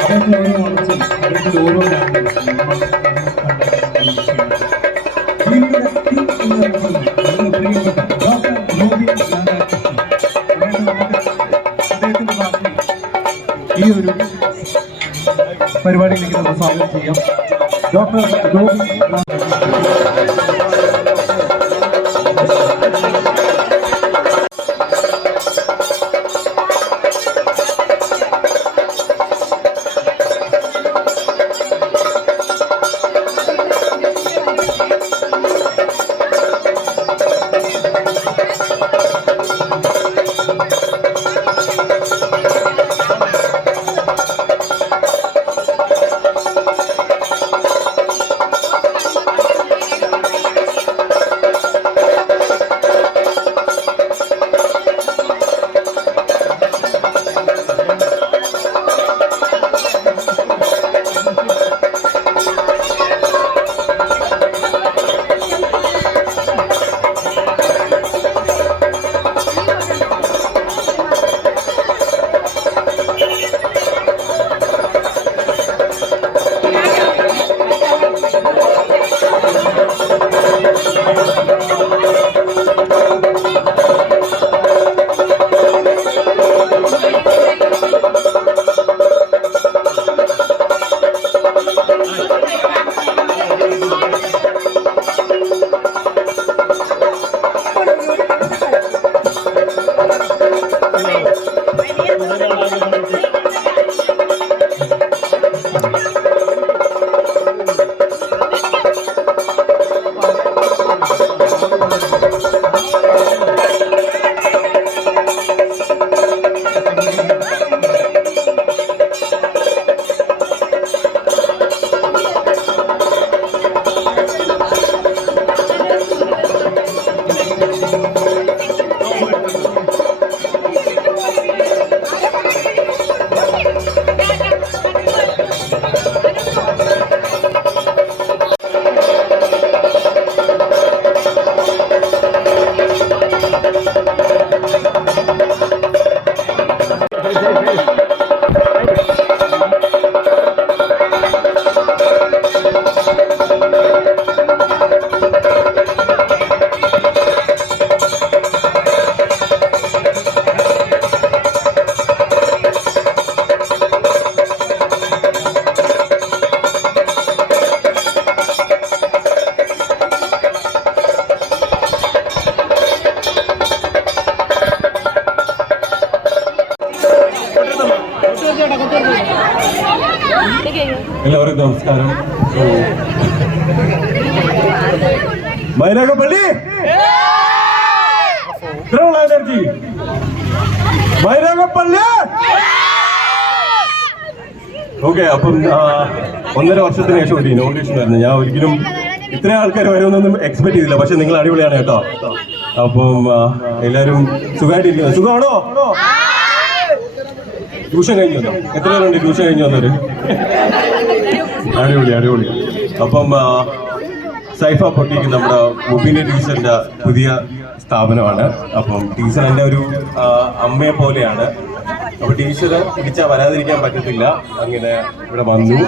അദ്ദേഹത്തിന് ഓരോ വളർച്ചയും അദ്ദേഹത്തിന്റെ ഓരോ ഈ പരിപാടിയിലേക്ക് നമുക്ക് സ്വാഗതം ചെയ്യാം. Doctor Noby എല്ലാവർക്കും നമസ്കാരം. മൈനാകപ്പള്ളി എനർജി മൈനാകപ്പള്ളി ഓക്കെ അപ്പം ഒന്നര വർഷത്തിന് ശേഷം ഒരു ഇനോഗ്രേഷൻ വരുന്നത് ഞാൻ ഒരിക്കലും ഇത്ര ആൾക്കാർ വരുമെന്നൊന്നും എക്സ്പെക്ട് ചെയ്തില്ല. പക്ഷെ നിങ്ങൾ അടിപൊളിയാണ് കേട്ടോ. അപ്പം എല്ലാവരും സുഖമായിട്ടിരിക്കുന്നു. സുഖമാണോ? ട്യൂഷൻ കഴിഞ്ഞു വന്നോ? എത്ര പേരുണ്ട് ട്യൂഷൻ കഴിഞ്ഞു വന്നവര്? അടിപൊളി അടിപൊളി. അപ്പം സൈഫ പൊട്ടിക്ക് നമ്മുടെ മുബീന ടീച്ചറിന്റെ പുതിയ സ്ഥാപനമാണ്. അപ്പം ടീച്ചർ എന്റെ ഒരു അമ്മയെ പോലെയാണ്. അപ്പൊ ടീച്ചർ പിടിച്ചാൽ വരാതിരിക്കാൻ പറ്റത്തില്ല. അങ്ങനെ ഇവിടെ വന്നു.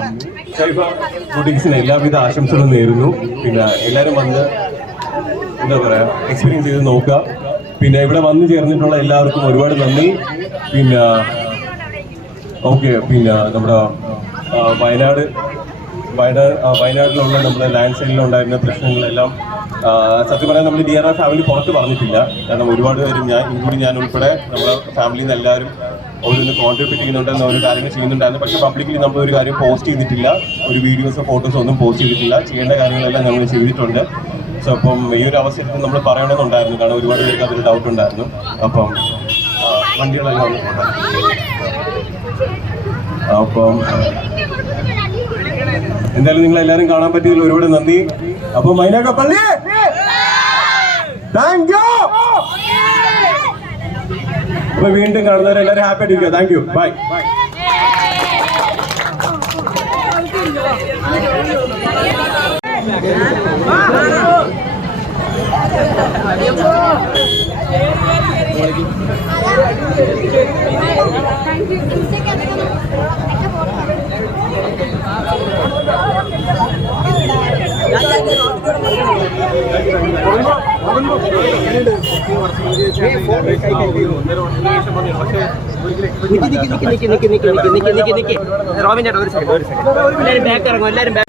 സൈഫ ബുട്ടിക്സിന് എല്ലാവിധ ആശംസകളും നേരുന്നു. പിന്നെ എല്ലാവരും വന്ന് എന്താ പറയാ എക്സ്പീരിയൻസ് ചെയ്ത് നോക്കുക. പിന്നെ ഇവിടെ വന്നു ചേർന്നിട്ടുള്ള എല്ലാവർക്കും ഒരുപാട് നന്ദി. പിന്നെ ഓക്കെ പിന്നെ നമ്മുടെ വയനാട് വയനാട് വയനാട്ടിലുള്ള നമ്മുടെ ലാൻഡ് സൈഡിലുണ്ടായിരുന്ന പ്രശ്നങ്ങളെല്ലാം സത്യം പറയാൻ നമ്മൾ ഡി ആർ ആർ ഫാമിലി പുറത്ത് പറഞ്ഞിട്ടില്ല. കാരണം ഒരുപാട് പേരും ഞാൻ ഇൻക്ലൂഡ് ഞാൻ ഉൾപ്പെടെ നമ്മുടെ ഫാമിലിയിൽ നിന്ന് എല്ലാവരും ഓരോന്ന് കോൺട്രിബ്യൂട്ട് ചെയ്യുന്നുണ്ടെന്ന് ഓരോ കാര്യങ്ങൾ ചെയ്യുന്നുണ്ടായിരുന്നു. പക്ഷേ പബ്ലിക്കലി നമ്മൾ ഒരു കാര്യം പോസ്റ്റ് ചെയ്തിട്ടില്ല. ഒരു വീഡിയോസോ ഫോട്ടോസോ ഒന്നും പോസ്റ്റ് ചെയ്തിട്ടില്ല. ചെയ്യേണ്ട കാര്യങ്ങളെല്ലാം നമ്മൾ ചെയ്തിട്ടുണ്ട്. സോ അപ്പം ഈ ഒരു അവസരത്തിൽ നമ്മൾ പറയണമെന്നുണ്ടായിരുന്നു. കാരണം ഒരുപാട് പേർക്ക് അതൊരു ഡൗട്ട് ഉണ്ടായിരുന്നു. അപ്പം വണ്ടികളെല്ലാം അപ്പം എന്തായാലും നിങ്ങൾ എല്ലാവരും കാണാൻ പറ്റിയതിൽ ഒരുപാട് നന്ദി. അപ്പൊ മൈനാക്കപ്പള്ളി താങ്ക് യു അപ്പൊ വീണ്ടും കാണുന്നവരെ എല്ലാവരും ഹാപ്പി ആയിട്ടിരിക്കുക താങ്ക് യു ബൈ Thank നിക്ക് റോബിൻ ചേട്ടാ ഒരു സെക്കൻഡ് ഒരു സെക്കൻഡ് എല്ലാവരും ബാക്ക് ഇറങ്ങും എല്ലാവരും ബാക്ക്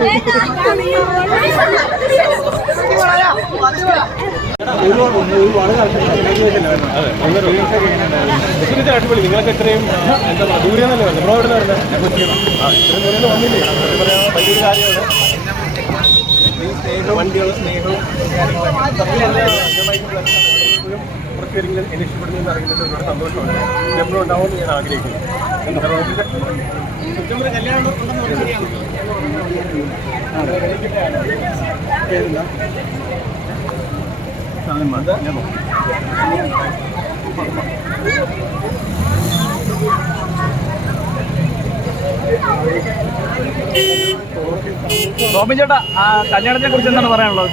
내가 가면 원래 നിങ്ങളൊക്കെ ഇത്രയും എന്താ പറയുക ദൂരെ നിന്നല്ലേ വരുന്നത് ബ്രോ എവിടെ വരുന്നത് ഇത്രയും ദൂരെ വന്നില്ലേ വലിയൊരു കാര്യമാണ് വണ്ടികൾ സ്നേഹവും കുറച്ച് പേരെങ്കിലും എന്നെ ഇഷ്ടപ്പെടുന്നതെന്ന് അറിയുന്നത് ഒരുപാട് സന്തോഷമുണ്ട് എപ്പോഴും ഉണ്ടാവുമെന്ന് ഞാൻ ആഗ്രഹിക്കുന്നു കല്യാണം റോബിൻ ചേട്ടാ ആ കല്യാണത്തെ കുറിച്ച് എന്താണ് പറയാനുള്ളത്?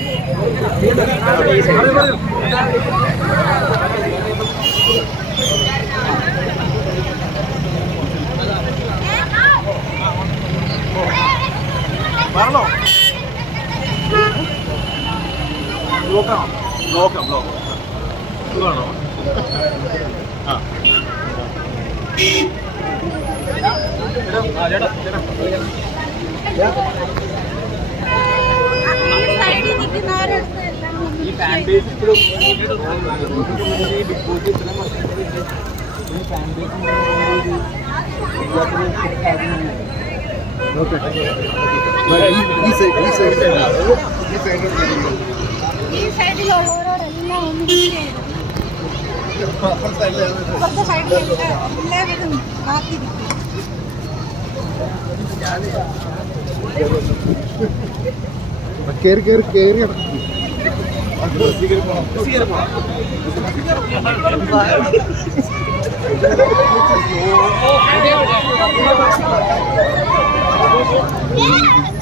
പറഞ്ഞോ? നോക്കാം നോക്കാം നോക്കാം സുഖമാണോ ആ ചേട്ടാ ഈ ഫാൻ ബേസ് ഇപ്പോഴും ഈ ബിഗ് ബോസ് ഇത്രയും ഈ ഫാൻ ബേസ് ഈ സൈഡ് ഈ സൈഡ് ഈ സൈഡ് ഈ സൈഡിലുള്ളവരോടെല്ലാം ഒന്ന്. അപ്പുറത്തെ സൈഡിൽ എല്ലാവരും കാത്തിരിക്കും കയറി കയറി കയറി Yeah.